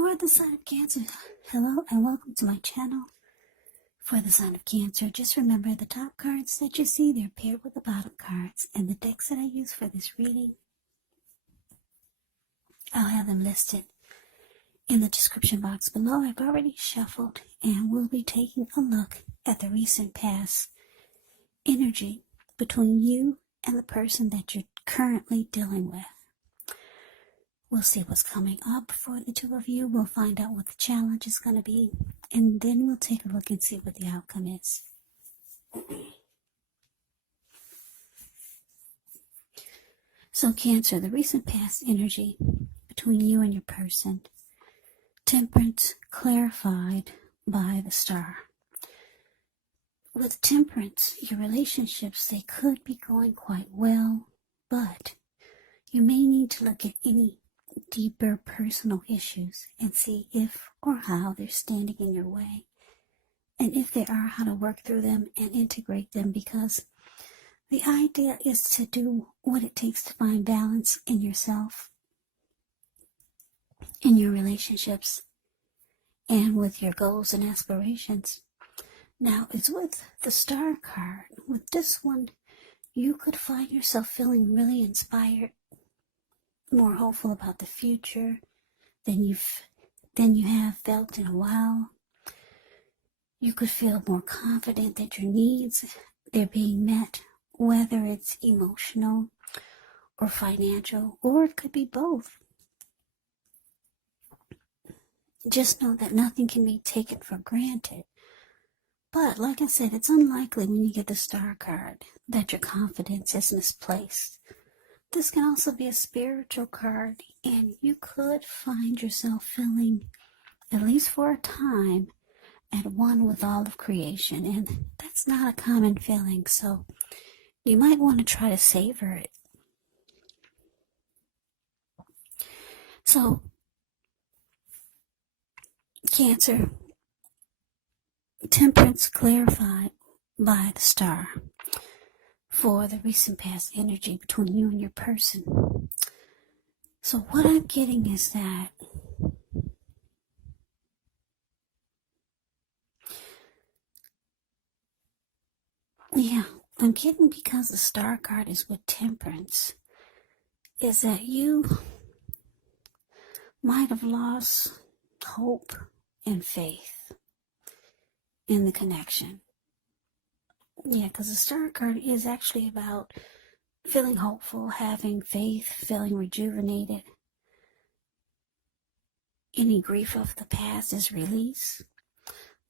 For the sign of Cancer, hello and welcome to my channel. For the sign of Cancer, just remember the top cards that you see, they're paired with the bottom cards, and the decks that I use for this reading, I'll have them listed in the description box below. I've already shuffled and we'll be taking a look at the recent past energy between you and the person that you're currently dealing with. We'll see what's coming up for the two of you. We'll find out what the challenge is going to be. And then we'll take a look and see what the outcome is. So Cancer, the recent past energy between you and your person. Temperance clarified by the star. With Temperance, your relationships, they could be going quite well, but you may need to look at any deeper personal issues and see if or how they're standing in your way, and if they are, how to work through them and integrate them, because the idea is to do what it takes to find balance in yourself, in your relationships, and with your goals and aspirations. Now, it's with the star card. With this one, you could find yourself feeling really inspired, more hopeful about the future than you have felt in a while. You could feel more confident that your needs, they're being met, whether it's emotional or financial, or it could be both. Just know that nothing can be taken for granted. But like I said, it's unlikely when you get the star card that your confidence is misplaced. This can also be a spiritual card, and you could find yourself feeling, at least for a time, at one with all of creation. And that's not a common feeling, so you might want to try to savor it. So, Cancer, Temperance clarified by the star for the recent past energy between you and your person. So what I'm getting is that I'm getting, because the star card is with Temperance, is that you might have lost hope and faith in the connection. Yeah, because the star card is actually about feeling hopeful, having faith, feeling rejuvenated. Any grief of the past is released.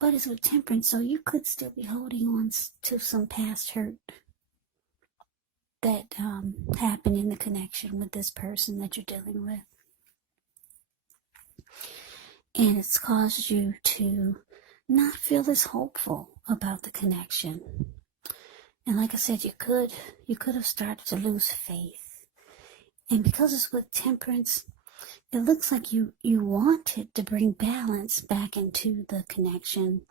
But it's with Temperance, so you could still be holding on to some past hurt that happened in the connection with this person that you're dealing with. And it's caused you to not feel as hopeful about the connection. And like I said, you could have started to lose faith. And because it's with Temperance, it looks like you wanted to bring balance back into the connection,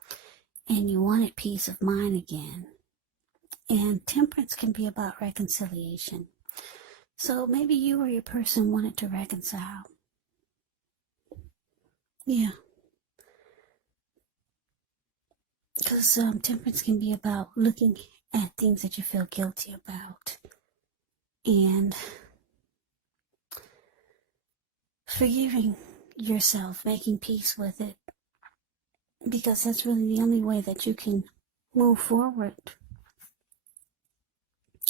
and you wanted peace of mind again. And Temperance can be about reconciliation. So maybe you or your person wanted to reconcile. Yeah. Because Temperance can be about looking at things that you feel guilty about and forgiving yourself, making peace with it, because that's really the only way that you can move forward.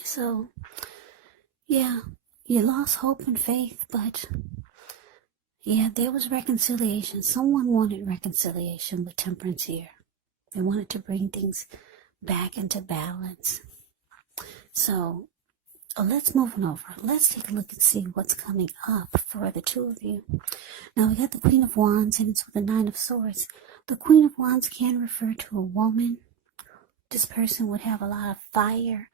So, yeah, you lost hope and faith, but yeah, there was reconciliation. Someone wanted reconciliation with Temperance here. They wanted to bring things back into balance. So, let's move on over. Let's take a look and see what's coming up for the two of you. Now, we got the Queen of Wands, and it's with the Nine of Swords. The Queen of Wands can refer to a woman. This person would have a lot of fire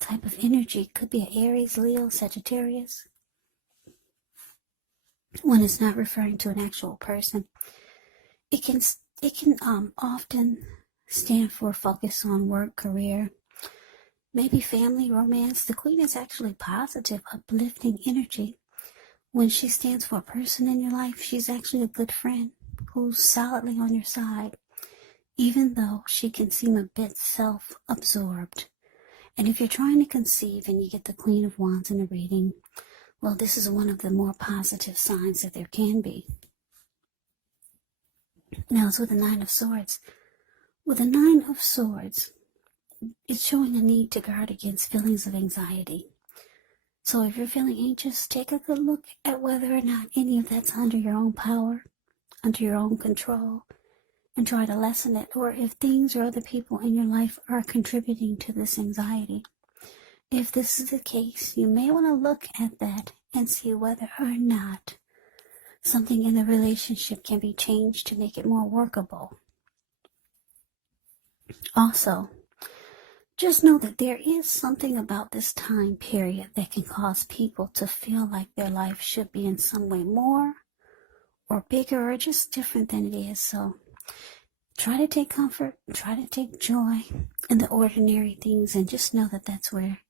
type of energy. Could be an Aries, Leo, Sagittarius. When it's not referring to an actual person, it can often stand for focus on work, career, maybe family, romance. The Queen is actually positive, uplifting energy. When she stands for a person in your life, she's actually a good friend who's solidly on your side, even though she can seem a bit self-absorbed. And if you're trying to conceive and you get the Queen of Wands in a reading, well, this is one of the more positive signs that there can be. Now it's with the Nine of Swords. With the Nine of Swords, it's showing a need to guard against feelings of anxiety. So if you're feeling anxious, take a good look at whether or not any of that's under your own power, under your own control, and try to lessen it, or if things or other people in your life are contributing to this anxiety. If this is the case, you may want to look at that and see whether or not something in the relationship can be changed to make it more workable. Also, just know that there is something about this time period that can cause people to feel like their life should be in some way more or bigger or just different than it is. So try to take comfort, try to take joy in the ordinary things, and just know that that's where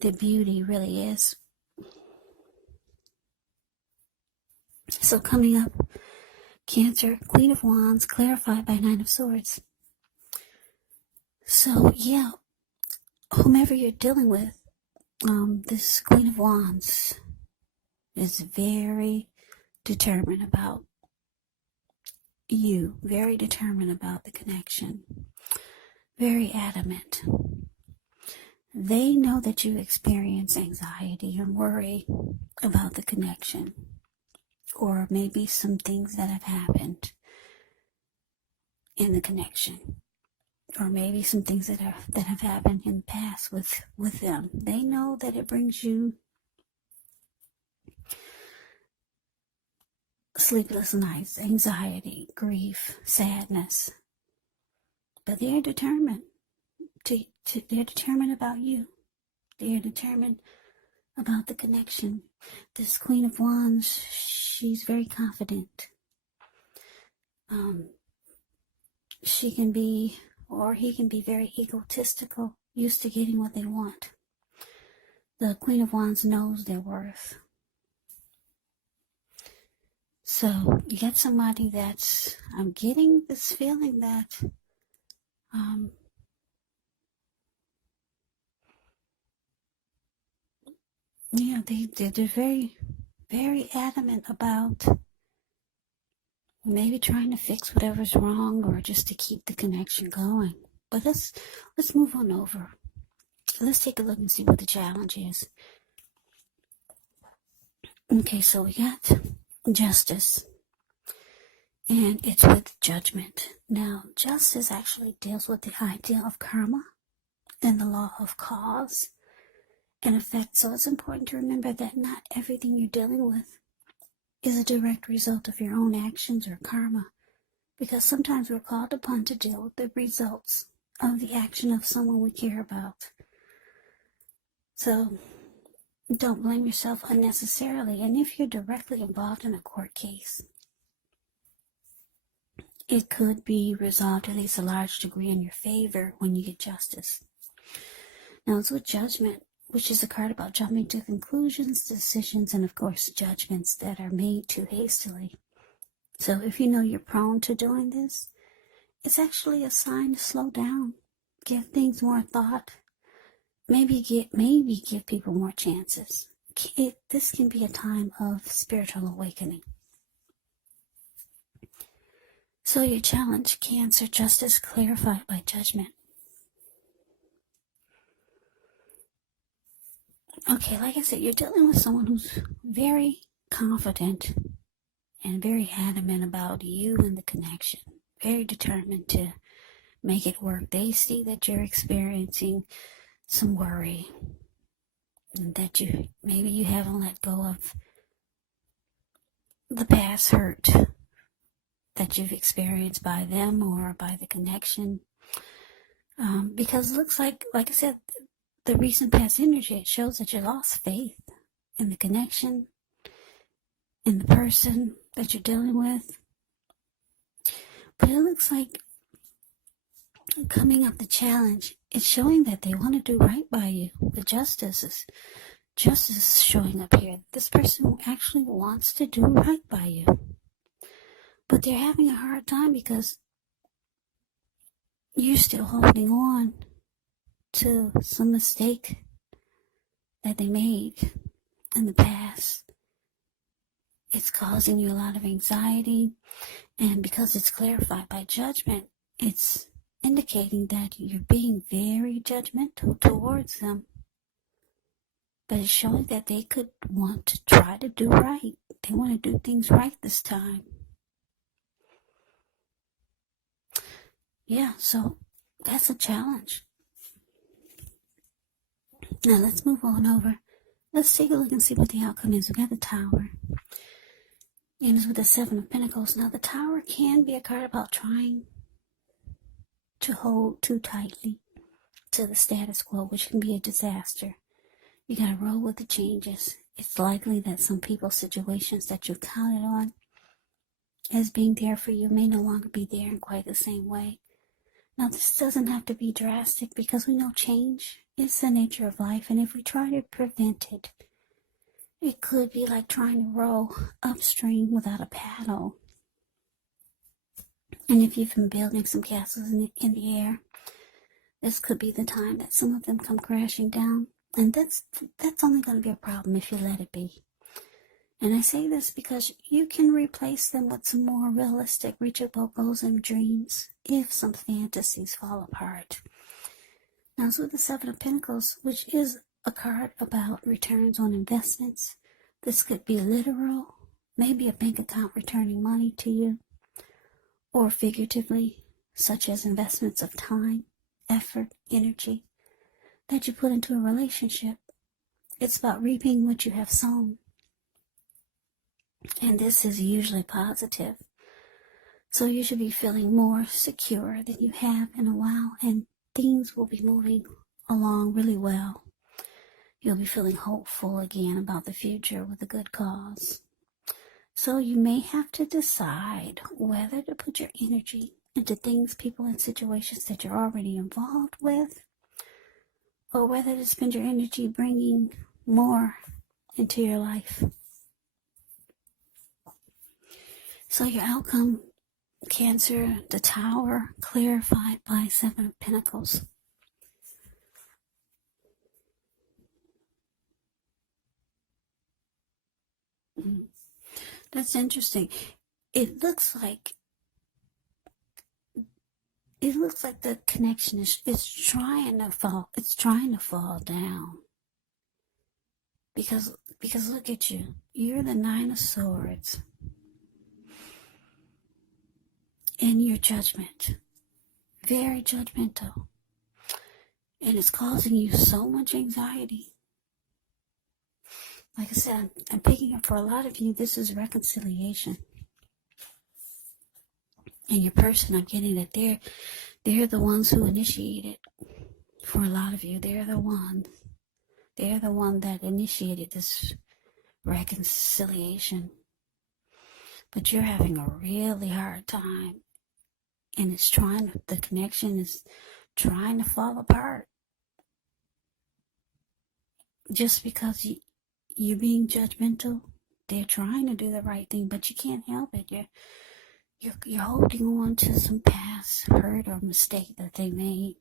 the beauty really is. So coming up, Cancer, Queen of Wands, clarified by Nine of Swords. So yeah, whomever you're dealing with, this Queen of Wands is very determined about you, very determined about the connection, very adamant. They know that you experience anxiety and worry about the connection, or maybe some things that have happened in the connection, or maybe some things that have happened in the past with them. They know that it brings you sleepless nights, anxiety, grief, sadness. But they're determined they're determined about you. They're determined about the connection. This Queen of Wands, she's very confident. She can be, or he can be, very egotistical, used to getting what they want. The Queen of Wands knows their worth. So you get somebody that's, I'm getting this feeling that they're very, very adamant about maybe trying to fix whatever's wrong or just to keep the connection going. But let's move on over. Let's take a look and see what the challenge is. Okay, so we got Justice, and it's with Judgment. Now, Justice actually deals with the idea of karma and the law of cause and effect. So it's important to remember that not everything you're dealing with is a direct result of your own actions or karma, because sometimes we're called upon to deal with the results of the action of someone we care about. So don't blame yourself unnecessarily. And if you're directly involved in a court case, it could be resolved at least a large degree in your favor when you get justice. Now it's with Judgment, which is a card about jumping to conclusions, decisions, and of course judgments that are made too hastily. So if you know you're prone to doing this, it's actually a sign to slow down, give things more thought, maybe give people more chances. This can be a time of spiritual awakening. So your challenge, Cancer, Justice clarified by Judgment. Okay, like I said, you're dealing with someone who's very confident and very adamant about you and the connection. Very determined to make it work. They see that you're experiencing some worry, and that maybe you haven't let go of the past hurt that you've experienced by them or by the connection. Because it looks like I said, the recent past energy, it shows that you lost faith in the connection, in the person that you're dealing with. But it looks like coming up the challenge, it's showing that they want to do right by you. The Justice is justice is showing up here. This person actually wants to do right by you. But they're having a hard time because you're still holding on to some mistake that they made in the past. It's causing you a lot of anxiety, and because it's clarified by judgment, it's indicating that you're being very judgmental towards them. But it's showing that they could want to try to do right. They want to do things right this time. Yeah, so that's a challenge. Now let's move on over. Let's take a look and see what the outcome is. We got the Tower. And it's with the Seven of Pentacles. Now the Tower can be a card about trying to hold too tightly to the status quo, which can be a disaster. You gotta roll with the changes. It's likely that some people's situations that you counted on as being there for you may no longer be there in quite the same way. Now this doesn't have to be drastic because we know change is the nature of life, and if we try to prevent it, it could be like trying to row upstream without a paddle. And if you've been building some castles in the air, this could be the time that some of them come crashing down. And that's only going to be a problem if you let it be. And I say this because you can replace them with some more realistic, reachable goals and dreams if some fantasies fall apart. Now it's with the Seven of Pentacles, which is a card about returns on investments. This could be literal, maybe a bank account returning money to you, or figuratively, such as investments of time, effort, energy that you put into a relationship. It's about reaping what you have sown. And this is usually positive. So you should be feeling more secure than you have in a while, and things will be moving along really well. You'll be feeling hopeful again about the future with a good cause. So you may have to decide whether to put your energy into things, people, and situations that you're already involved with, or whether to spend your energy bringing more into your life. So your outcome, Cancer, the Tower, clarified by Seven of Pentacles. That's interesting. It looks like the connection is trying to fall. It's trying to fall down. Because look at you. You're the Nine of Swords. And your judgment. Very judgmental. And it's causing you so much anxiety. Like I said, I'm picking up for a lot of you, this is reconciliation. And your person, I'm getting that they're the ones who initiated. For a lot of you, they're the one that initiated this reconciliation. But you're having a really hard time. And the connection is trying to fall apart. Just because you're being judgmental, they're trying to do the right thing, but you can't help it. You're holding on to some past hurt or mistake that they made.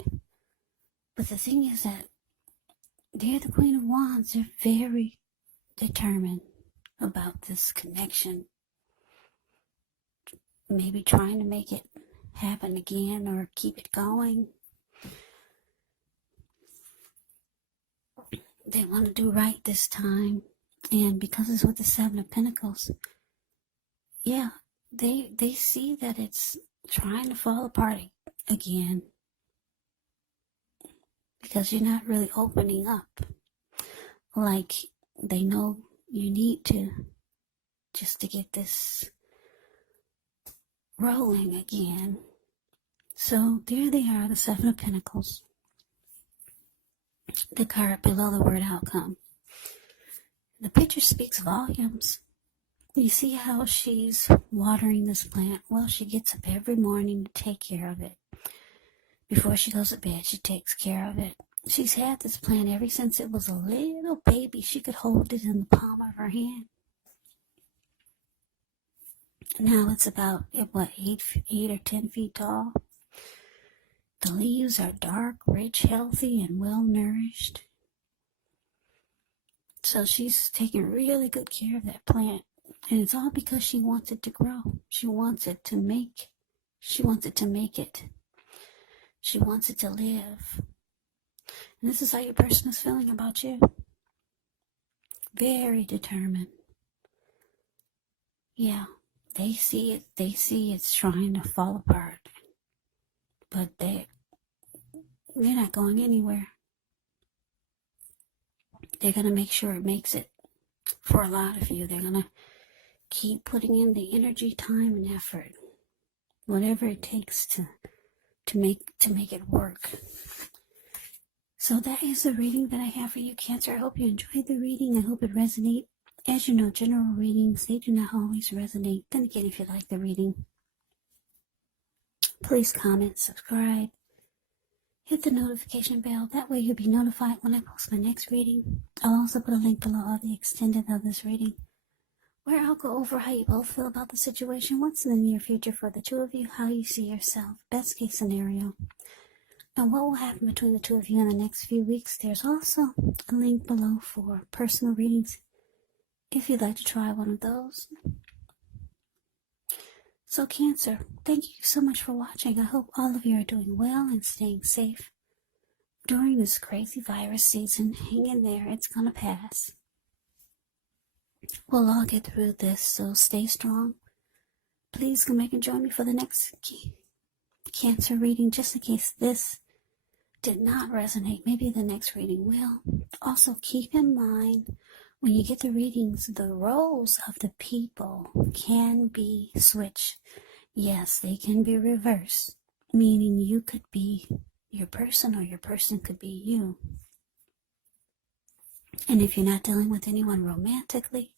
But the thing is that they're the Queen of Wands. They're very determined about this connection. Maybe trying to make it happen again or keep it going. They want to do right this time. And because it's with the Seven of Pentacles, yeah, they see that it's trying to fall apart again. Because you're not really opening up like they know you need to, just to get this rolling again. So there they are, the Seven of Pentacles. The card below the word outcome. The picture speaks volumes. You see how she's watering this plant? Well, she gets up every morning to take care of it. Before she goes to bed, she takes care of it. She's had this plant ever since it was a little baby. She could hold it in the palm of her hand. Now it's about, what, 8 or 10 feet tall. The leaves are dark, rich, healthy, and well nourished. So she's taking really good care of that plant. And it's all because she wants it to grow. She wants it to make it. She wants it to live. And this is how your person is feeling about you. Very determined. Yeah, they see it. They see it's trying to fall apart. But they're not going anywhere. They're going to make sure it makes it. For a lot of you, they're going to keep putting in the energy, time, and effort. Whatever it takes to make it work. So that is the reading that I have for you, Cancer. I hope you enjoyed the reading. I hope it resonates. As you know, general readings, they do not always resonate. Then again, if you like the reading, please comment, subscribe, hit the notification bell. That way you'll be notified when I post my next reading. I'll also put a link below of the extended of this reading, where I'll go over how you both feel about the situation, what's in the near future for the two of you, how you see yourself, best case scenario, and what will happen between the two of you in the next few weeks. There's also a link below for personal readings, if you'd like to try one of those. So Cancer, thank you so much for watching. I hope all of you are doing well and staying safe during this crazy virus season. Hang in there, it's gonna pass. We'll all get through this, so stay strong. Please come back and join me for the next Cancer reading, just in case this did not resonate. Maybe the next reading will. Also, keep in mind, when you get the readings, the roles of the people can be switched. Yes, they can be reversed, meaning you could be your person or your person could be you. And if you're not dealing with anyone romantically,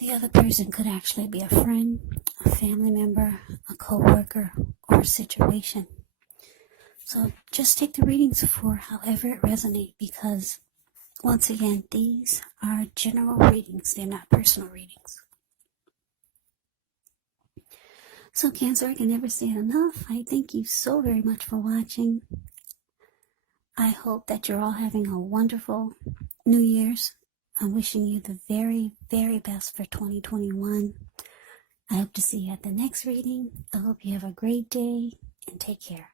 the other person could actually be a friend, a family member, a co-worker, or a situation. So just take the readings for however it resonates, because once again, these are general readings. They're not personal readings. So Cancer, I can never say it enough. I thank you so very much for watching. I hope that you're all having a wonderful New Year's. I'm wishing you the very, very best for 2021. I hope to see you at the next reading. I hope you have a great day and take care.